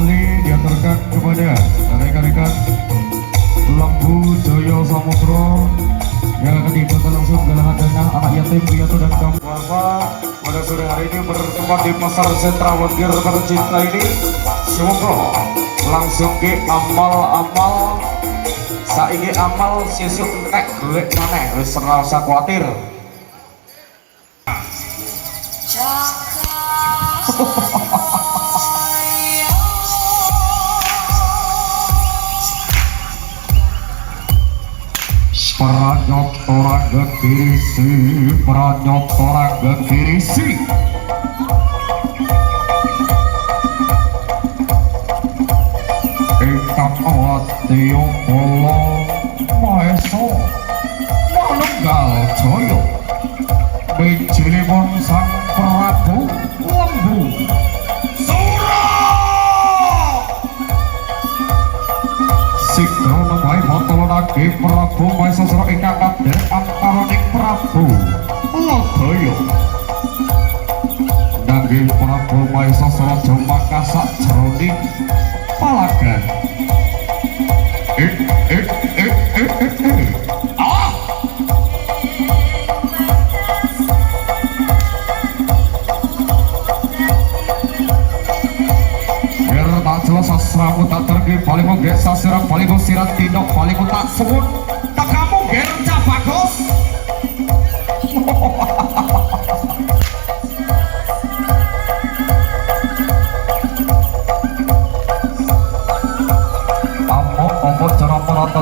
kembali diaturkan kepada rekan-rekan Lembu Jaya Samudra yang akan dibantu langsung galangan dana anak yatim piatu dan kaum duafa pada sore hari ini bertempat di pasar sentra Wondir tercinta ini. Semoga langsung ke amal-amal saiki amal sesuk entek golek maneh wis ora usah kuwatir. Pranyotoraga kirisi, pranyotoraga kirisi. Ingkang wadya kala Mahesa Manunggal Jaya bijilipun Sang Prabu Lembu Sura. Sigra menawi matulunake Prabu Mahesasura ingkang kader antaraning Prabu Lodaya nanging Prabu Mahesasura jumangka sajroning palagan. Sasramu tak tergi paling ger sasira paling sirat tindak paling tak sebut tak kamu ger bagus. Amo cara parata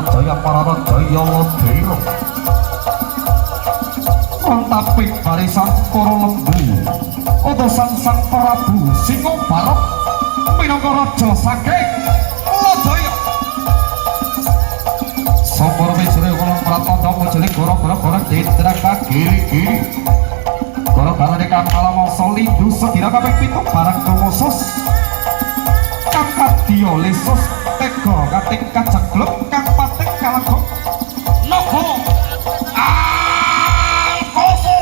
jaya lodiro tapi barisan para lembu utusan Sang Prabu Singobarok minangka raja saking Lodaya. Sampur wijre kula pratandha mujeling goro-goro didraka giri-giri. Goro-garane kang alamangsa lindu sedina kaping 7 barang kumusus. Kang kadya lesus tega kating kajegluk kang pating kalagok. Naga Alkoso.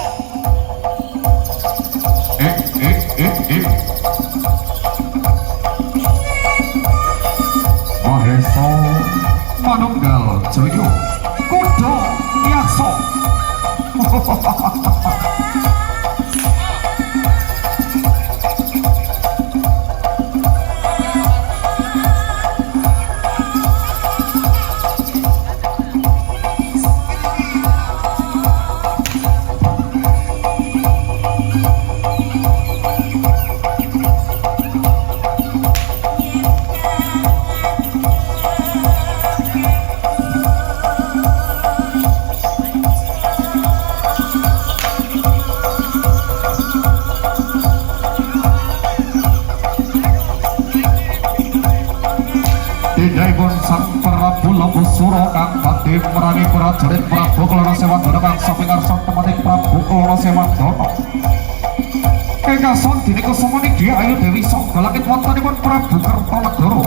Mahesa Manunggal Jaya kuda yaksa. Dindaipun Sang Prabu Lembu Sura kang badhe merani prajurit Prabu Klarasewardana kang sami ngarsa temaning Prabu Klarasewardana. Ingkang sandine kusamane Dia Ayu Dewi Sangga Langit wontenipun Prabu Kertanegara.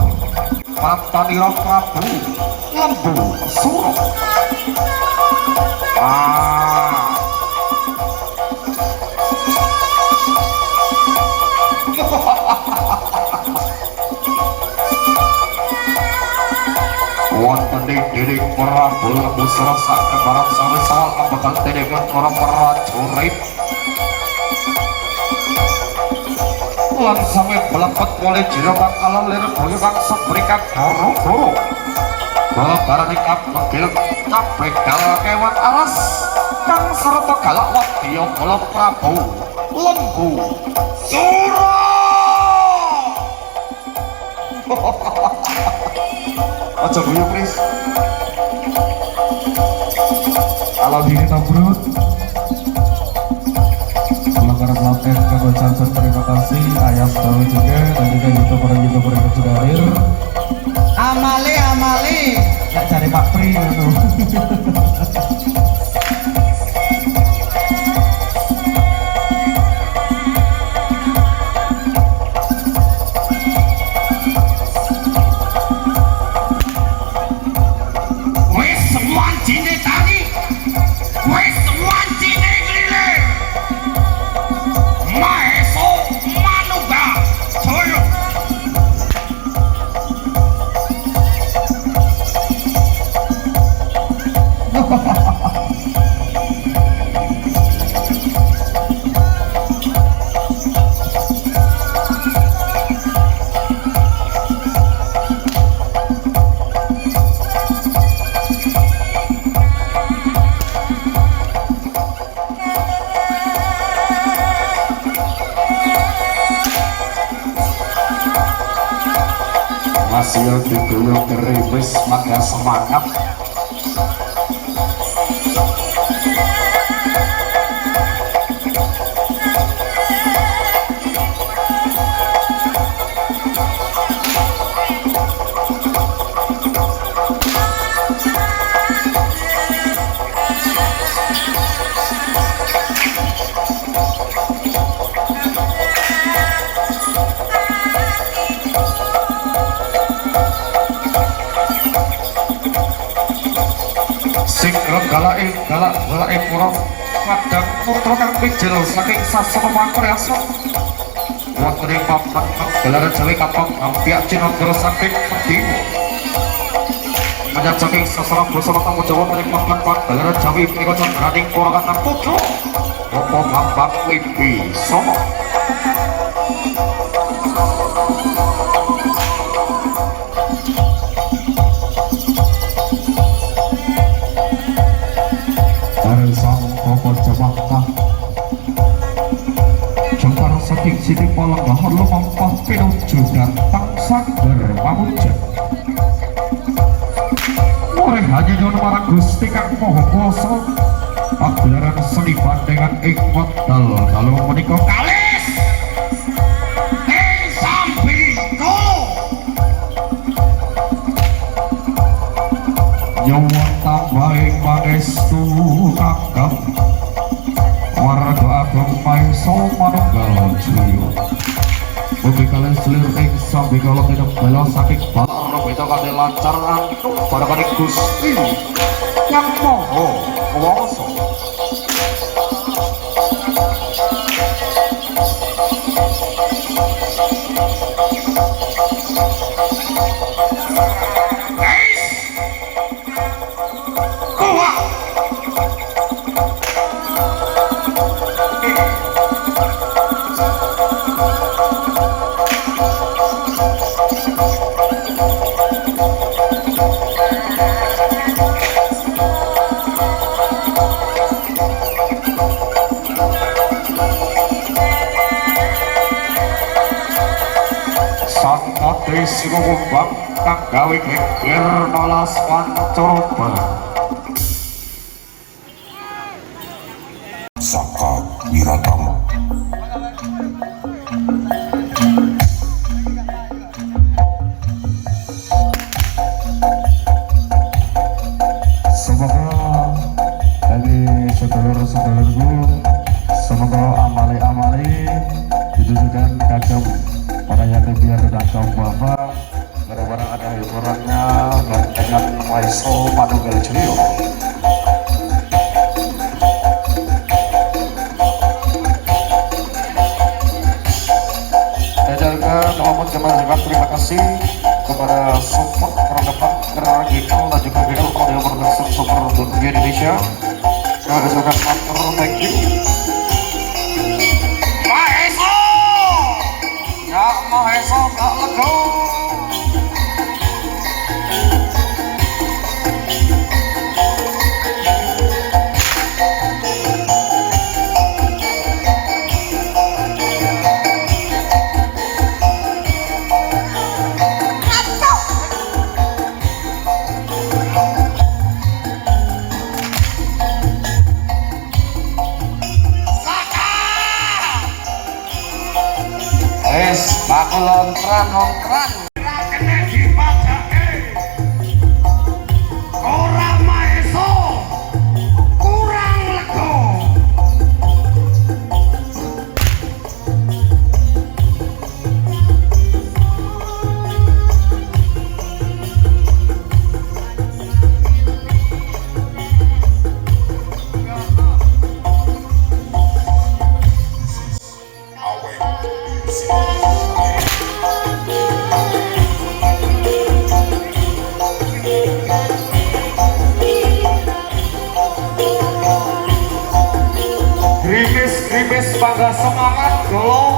Patanira Prabu Lembu Sura. Wonten ing dening Prabu Lembu Sura sakebaran sawis sawal ambekan dening para prajurit lan sami mlebet wali jero kang alalir boyo kang sebrikat goro-goro balabarane kapegil kabeh dal kewan alas kang sarta galak wadya kala Prabu Lembu Sura. Aja guyu please. Kalau dini tabrut pelanggaran pelatihan kami ucapkan terima kasih ayah tahu juga dan juga youtuber yang sudah hadir. Amali nggak cari Pak Pri itu. Hasil digulung keribis maka semangat. Galak pura kadang putra kang pijil saking sasana Mangkarasa wonten ing papan gelaran Jawi kapang ampiak Cinagara saking Medina menyang saking sasana basa tamu Jawa ing papan gelaran Jawi menika candraning para kakang putra Bapak Bambang Wibisana. Jengkar saking sini palang bahar lumampah pinuju gantang sangger pamuja Murih hanya nyon marang Gusti Kang Maha Kuwasa pagelaran seni bandengan ing wekdal dalu menika kalis ing Sambiko nyawa tambahing pangestu kakang warga agung Maesa Manunggal Jaya mugi kalian selir ing Sambika tidak bela saking balar beda kate lancar antuk barangane Gusti Yang Maha Kuwasa. Desi Kumbang kang gawe geger malas pancoba Saka Wiratama. Semoga dari sedulur-sedulurku, semoga amali-amali ditujukan kagum para yatim piatu dan kaum bapak, barang-barang ada hiburannya dengan Maesa Manunggal Jaya. Edarkan mohon kembali terima kasih kepada support terdepan Gerang Gikal dan juga BL Audio Production Super Dunia Indonesia. Terima kasih partner, thank you. Maesa gak lego aku lontran kena dipajake ora Maesa kurang lego. warga semangat golong.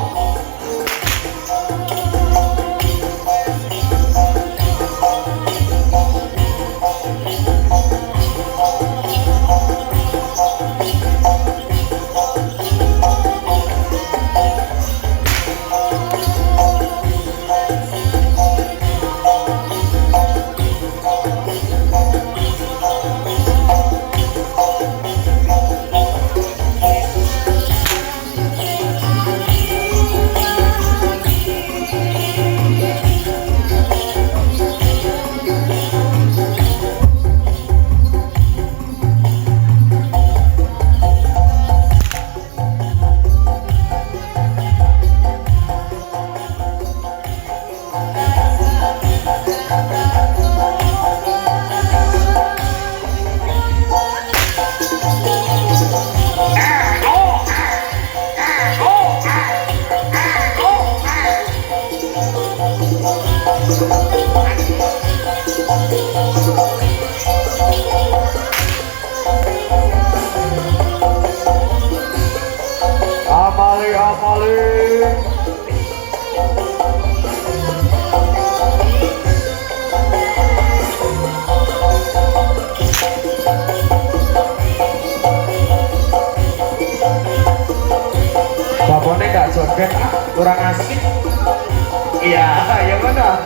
Babonnya gak joget, kurang asik. Iya, ya benar.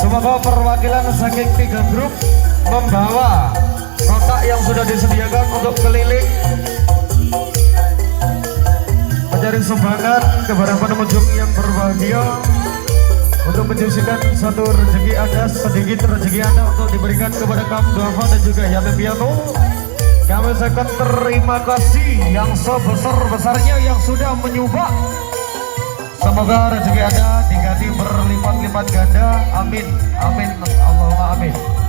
Semoga perwakilan saking 3 grup membawa kotak yang sudah disediakan untuk keliling mencari sumbangan kepada pengunjung yang berbahagia untuk menyusikan satu rezeki Anda, sedikit rezeki Anda untuk diberikan kepada kaum duafa dan juga yatim piatu. Kami ucapkan terima kasih yang sebesar-besarnya yang sudah menyumbang. Semoga rezeki Anda diganti berlipat-lipat ganda. Amin. Amin. Allahumma amin.